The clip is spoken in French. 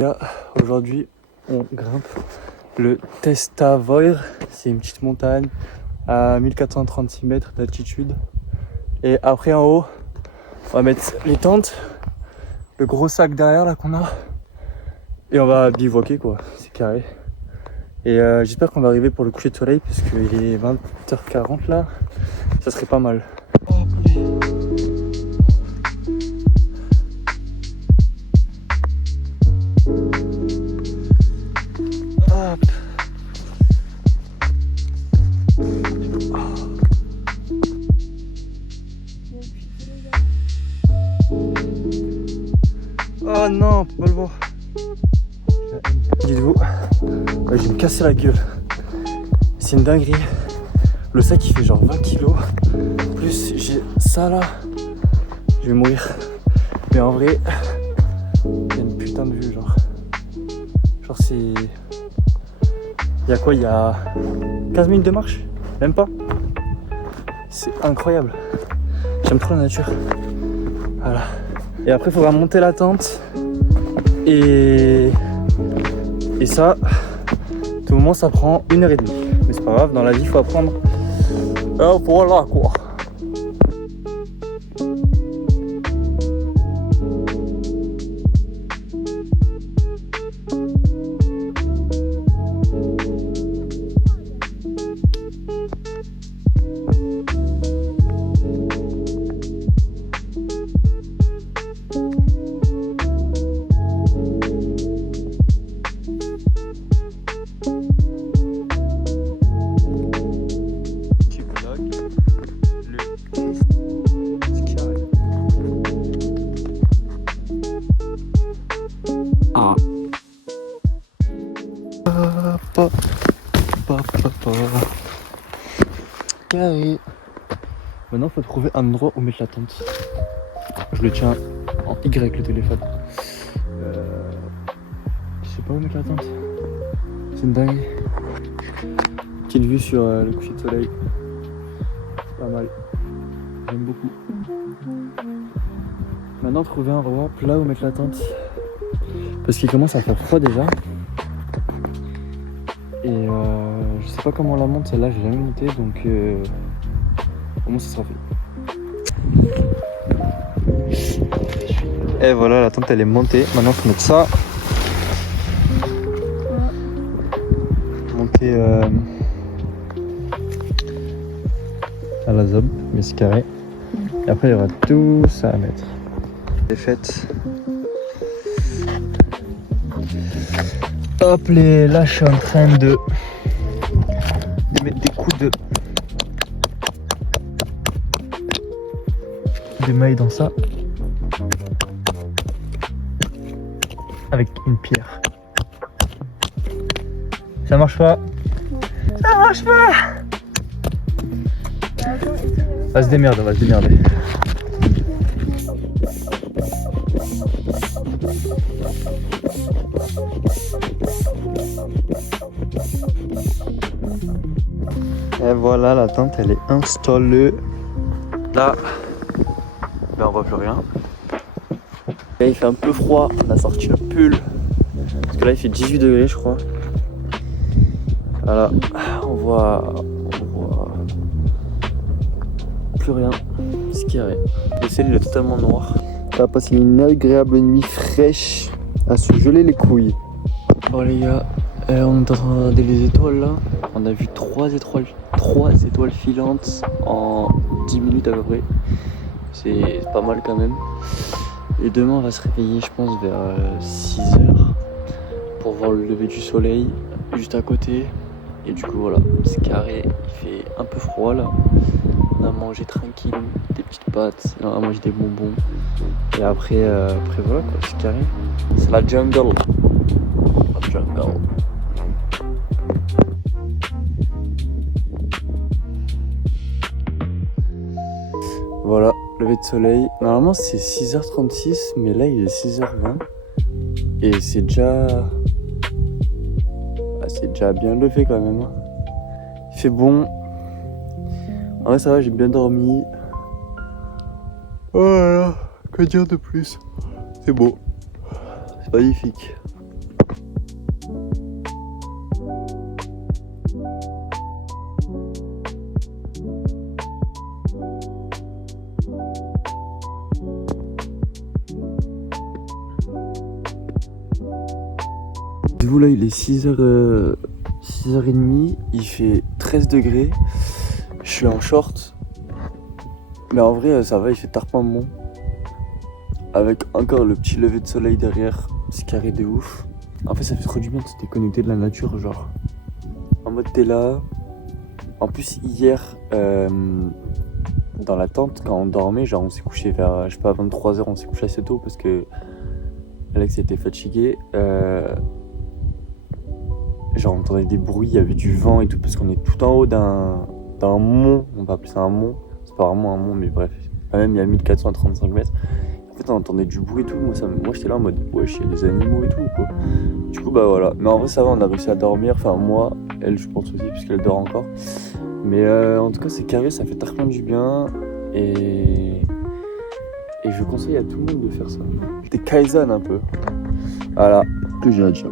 Là, aujourd'hui, on grimpe le Testavoyr. C'est une petite montagne à 1436 mètres d'altitude. Et après, en haut, on va mettre les tentes, le gros sac derrière là qu'on a. Et on va bivouaquer quoi, c'est carré. Et j'espère qu'on va arriver pour le coucher de soleil parce qu'il est 20h40 là. Ça serait pas mal. Hop. Oh non, faut pas le voir. Dites-vous, je vais me casser la gueule. C'est une dinguerie. Le sac il fait genre 20 kilos. Plus j'ai ça là. Je vais mourir. Mais en vrai, il y a une putain de vue genre. Genre c'est... Il y a quoi? Il y a 15 minutes de marche? Même pas. C'est incroyable. J'aime trop la nature. Voilà. Et après il faudra monter la tente. Et ça, tout moment ça prend 1h30. Mais c'est pas grave, dans la vie il faut apprendre. Voilà quoi. Carré. Maintenant il faut trouver un endroit où mettre la tente. Je le tiens en Y le téléphone. Je sais pas où mettre la tente. C'est une dingue. Petite vue sur le coucher de soleil. Pas mal. J'aime beaucoup. Maintenant trouver un endroit plat où mettre la tente. Parce qu'il commence à faire froid déjà. Et je sais pas comment on la monte, celle-là j'ai jamais monté donc au moins ça sera fait. Et voilà, la tente elle est montée. Maintenant faut mettre ça. Monter à la zob, mais c'est carré. Et après il y aura tout ça à mettre. C'est fait. Hop les, là je suis en train de mettre des coups de mailles dans ça avec une pierre. Ça marche pas. Ça marche pas. On va se démerder, on va se démerder. Et voilà, la tente elle est installée. Là, ben on voit plus rien. Là il fait un peu froid, on a sorti le pull. Parce que là il fait 18 degrés je crois. Voilà, on voit plus rien. C'est carré. Le ciel il est totalement noir. On va passer une agréable nuit fraîche à se geler les couilles. Bon les gars, on est en train de regarder les étoiles là. On a vu 3 étoiles filantes en 10 minutes à peu près. C'est pas mal quand même. Et demain on va se réveiller je pense vers 6h pour voir le lever du soleil juste à côté. Et du coup voilà, c'est carré, il fait un peu froid là. On a mangé tranquille des petites pâtes, on a mangé des bonbons. Et après voilà quoi, c'est carré. C'est la jungle. La jungle. Voilà, lever de soleil. Normalement c'est 6h36, mais là il est 6h20. Et c'est déjà bien levé quand même. Il fait bon. En vrai ça va, j'ai bien dormi. Oh là là, que dire de plus? C'est beau. C'est magnifique. Vous là il est 6h30, il fait 13 degrés, je suis en short, mais en vrai ça va, il fait tarpin bon, avec encore le petit lever de soleil derrière, c'est carré de ouf. En fait ça fait trop du bien de se déconnecter de la nature, genre en mode t'es là. En plus hier dans la tente quand on dormait, genre on s'est couché vers je sais pas 23h, on s'est couché assez tôt parce que Alex était fatigué. Genre on entendait des bruits, il y avait du vent et tout parce qu'on est tout en haut d'un mont, on va appeler ça un mont, c'est pas vraiment un mont mais bref, quand même il y a 1435 mètres. En fait on entendait du bruit et tout, moi j'étais là en mode wesh il y a des animaux et tout quoi. Du coup bah voilà, mais en vrai ça va, on a réussi à dormir, enfin moi, elle je pense aussi puisqu'elle dort encore. Mais en tout cas c'est carré, ça fait tellement du bien et je conseille à tout le monde de faire ça. Des kaizen un peu. Voilà, que j'ai à dire.